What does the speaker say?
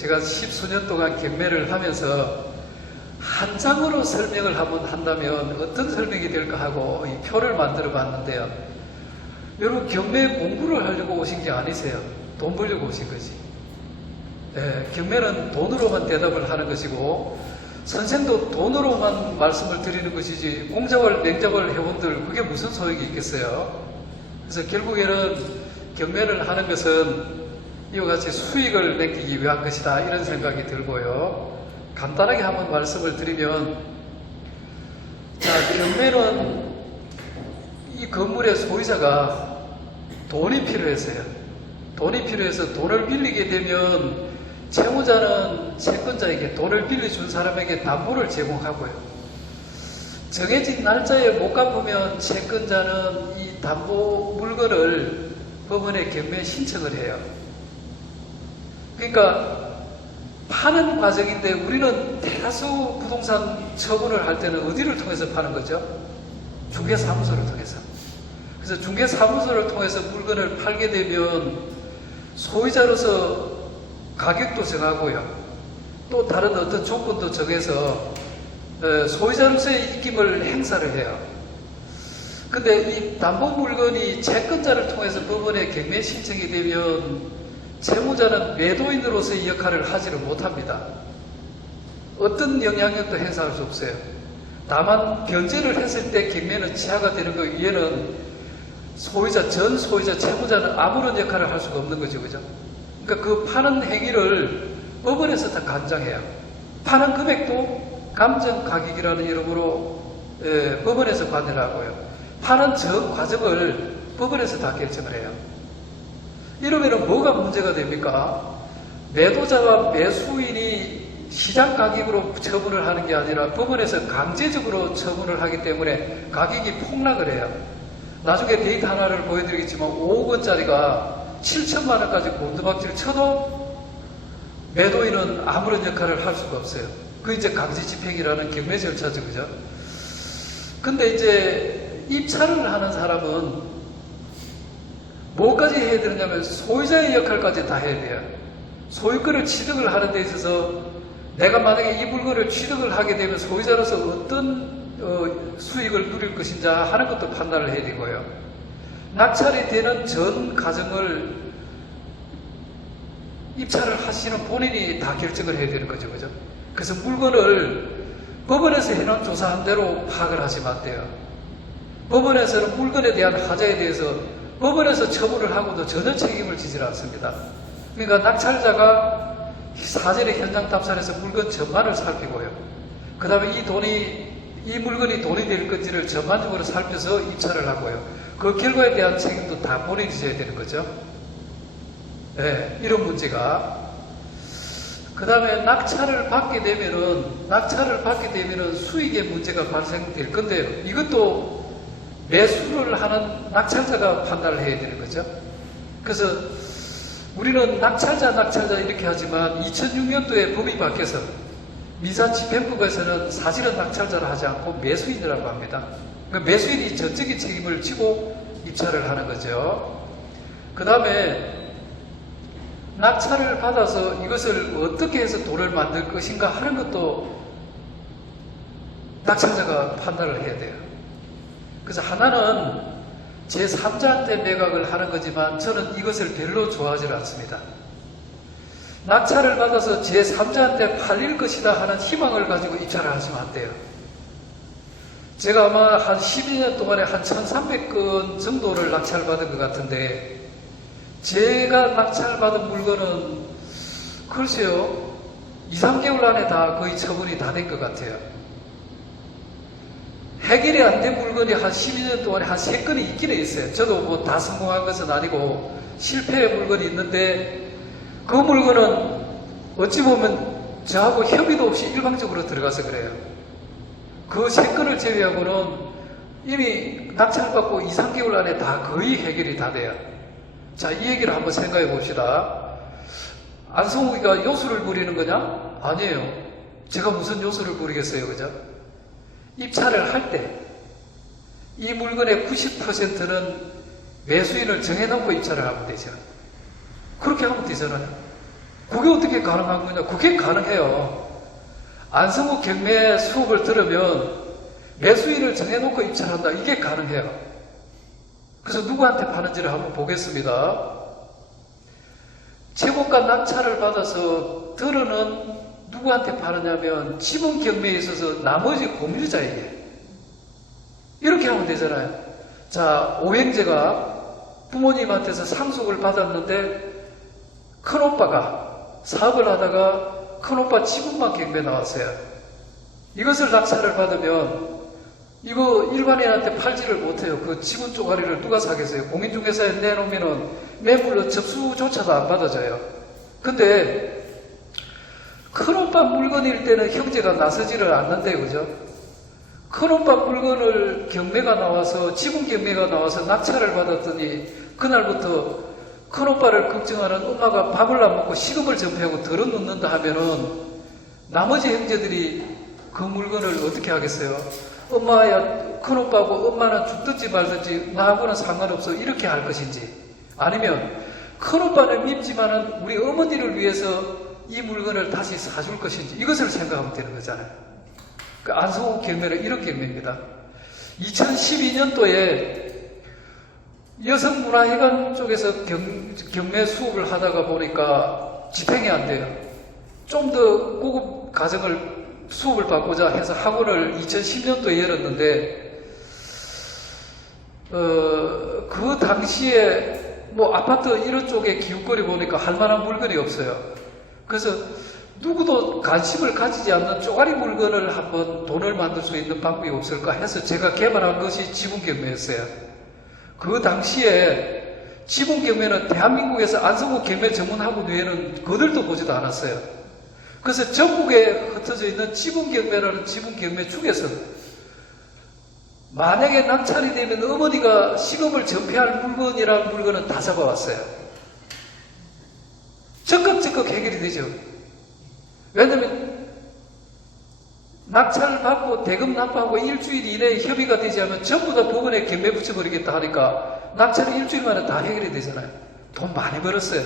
제가 10수년 동안 경매를 하면서 한 장으로 설명을 한번 한다면 어떤 설명이 될까 하고 이 표를 만들어 봤는데요. 여러분, 경매 공부를 하려고 오신 게 아니세요. 돈 벌려고 오신 거지. 경매는 돈으로만 대답을 하는 것이고, 선생도 돈으로만 말씀을 드리는 것이지, 공작을 맹작을 해본들 그게 무슨 소용이 있겠어요. 그래서 결국에는 경매를 하는 것은 이와 같이 수익을 남기기 위한 것이다, 이런 생각이 들고요. 간단하게 한번 말씀을 드리면, 자, 경매는 이 건물의 소유자가 돈이 필요해서요. 돈이 필요해서 돈을 빌리게 되면 채무자는 채권자에게, 돈을 빌려준 사람에게 담보를 제공하고요. 정해진 날짜에 못 갚으면 채권자는 이 담보 물건을 법원에 경매 신청을 해요. 그러니까 파는 과정인데, 우리는 대다수 부동산 처분을 할 때는 어디를 통해서 파는 거죠? 중개사무소를 통해서. 그래서 중개사무소를 통해서 물건을 팔게 되면 소유자로서 가격도 정하고요, 또 다른 어떤 조건도 정해서 소유자로서의 입김을 행사를 해요. 근데 이 담보 물건이 채권자를 통해서 법원에 경매 신청이 되면 채무자는 매도인으로서의 역할을 하지를 못합니다. 어떤 영향력도 행사할 수 없어요. 다만 변제를 했을 때 경매는 취하가 되는 것 위에는 소유자, 전 소유자, 채무자는 아무런 역할을 할 수가 없는 거죠. 그죠? 그러니까 그 파는 행위를 법원에서 다 간장해요. 파는 금액도 감정 가격이라는 이름으로 법원에서 관여를 하고요. 파는 전 과정을 법원에서 다 결정을 해요. 이러면 뭐가 문제가 됩니까? 매도자와 매수인이 시장 가격으로 처분을 하는 게 아니라 법원에서 강제적으로 처분을 하기 때문에 가격이 폭락을 해요. 나중에 데이터 하나를 보여드리겠지만 5억 원짜리가 7천만 원까지 곤두박질을 쳐도 매도인은 아무런 역할을 할 수가 없어요. 그 이제 강제 집행이라는 경매 절차죠. 그죠? 근데 이제 입찰을 하는 사람은 뭐까지 해야 되느냐면 소유자의 역할까지 다 해야 돼요. 소유권을 취득을 하는 데 있어서 내가 만약에 이 물건을 취득을 하게 되면 소유자로서 어떤 수익을 누릴 것인가 하는 것도 판단을 해야 되고요. 낙찰이 되는 전 과정을 입찰을 하시는 본인이 다 결정을 해야 되는 거죠. 그죠? 그래서 물건을 법원에서 해놓은 조사한 대로 파악을 하시면 안 돼요. 법원에서는 물건에 대한 하자에 대해서 법원에서 처분을 하고도 전혀 책임을 지질 않습니다. 그러니까 낙찰자가 사전에 현장 탐사해서 물건 전반을 살피고요. 그 다음에 이 물건이 돈이 될 건지를 전반적으로 살펴서 입찰을 하고요. 그 결과에 대한 책임도 다 본인이 져야 되는 거죠. 네, 이런 문제가. 그 다음에 낙찰을 받게 되면은 수익의 문제가 발생될 건데요. 이것도 매수를 하는 낙찰자가 판단을 해야 되는 거죠. 그래서 우리는 낙찰자 이렇게 하지만 2006년도에 법이 바뀌어서 민사집행법에서는 사실은 낙찰자를 하지 않고 매수인이라고 합니다. 그러니까 매수인이 전적인 책임을 지고 입찰을 하는 거죠. 그 다음에 낙찰을 받아서 이것을 어떻게 해서 돈을 만들 것인가 하는 것도 낙찰자가 판단을 해야 돼요. 그래서 하나는 제3자한테 매각을 하는 거지만 저는 이것을 별로 좋아하지 않습니다. 낙찰을 받아서 제3자한테 팔릴 것이다 하는 희망을 가지고 입찰을 하시면 안 돼요. 제가 아마 한 12년 동안에 한 1300건 정도를 낙찰받은 것 같은데, 제가 낙찰받은 물건은 글쎄요 2-3개월 안에 다 거의 처분이 다 된 것 같아요. 해결이 안 된 물건이 한 12년 동안에 한 3건이 있기는 있어요. 저도 뭐 다 성공한 것은 아니고 실패의 물건이 있는데, 그 물건은 어찌 보면 저하고 협의도 없이 일방적으로 들어가서 그래요. 그 3건을 제외하고는 이미 낙찰받고 2-3개월 안에 다 거의 해결이 다 돼요. 자, 이 얘기를 한번 생각해 봅시다. 안성욱이가 요술을 부리는 거냐? 아니에요. 제가 무슨 요술을 부리겠어요. 그죠? 입찰을 할 때 이 물건의 90%는 매수인을 정해놓고 입찰을 하면 되죠. 그렇게 하면 되잖아요. 그게 어떻게 가능한 거냐? 그게 가능해요. 안성호 경매 수업을 들으면 매수인을 정해놓고 입찰한다. 이게 가능해요. 그래서 누구한테 파는지를 한번 보겠습니다. 최고가 낙찰을 받아서 들어는 누구한테 파느냐면 지분 경매에 있어서 나머지 공유자에게. 이렇게 하면 되잖아요. 자, 오행제가 부모님한테서 상속을 받았는데 큰오빠가 사업을 하다가 큰오빠 지분만 경매 나왔어요. 이것을 낙찰을 받으면 이거 일반인한테 팔지를 못해요. 그 지분 쪼가리를 누가 사겠어요? 공인중개사에 내놓으면은 매물로 접수조차도 안 받아져요. 근데 큰오빠 물건일 때는 형제가 나서지를 않는데, 그죠? 큰오빠 물건을 경매가 나와서, 지분 경매가 나와서 낙찰을 받았더니 그날부터 큰오빠를 걱정하는 엄마가 밥을 안 먹고 시금을 전폐하고 덜어놓는다 하면은 나머지 형제들이 그 물건을 어떻게 하겠어요? 엄마야, 큰오빠고 엄마는 죽든지 말든지 나하고는 상관없어. 이렇게 할 것인지, 아니면 큰오빠는 밉지만은 우리 어머니를 위해서 이 물건을 다시 사줄 것인지, 이것을 생각하면 되는 거잖아요. 그 안성호 경매는 이런 경매입니다. 2012년도에 여성문화회관 쪽에서 경매 수업을 하다가 보니까 집행이 안 돼요. 좀 더 고급 과정을 수업을 받고자 해서 학원을 2010년도에 열었는데, 그 당시에 뭐 아파트 이런 쪽에 기웃거리 보니까 할 만한 물건이 없어요. 그래서 누구도 관심을 가지지 않는 쪼가리 물건을 한번 돈을 만들 수 있는 방법이 없을까 해서 제가 개발한 것이 지분경매였어요. 그 당시에 지분경매는 대한민국에서 안성호 경매 전문학원 외에는 거들도 보지도 않았어요. 그래서 전국에 흩어져 있는 지분경매라는 지분경매 중에서 만약에 낙찰이 되면 어머니가 시금을 전폐할 물건이라는 물건은 다 잡아왔어요. 적극 해결이 되죠. 왜냐면 낙찰을 받고 대금 납부하고 일주일 이내에 협의가 되지 않으면 전부 다 법원에 경매 붙여버리겠다 하니까 낙찰이 일주일 만에 다 해결이 되잖아요. 돈 많이 벌었어요.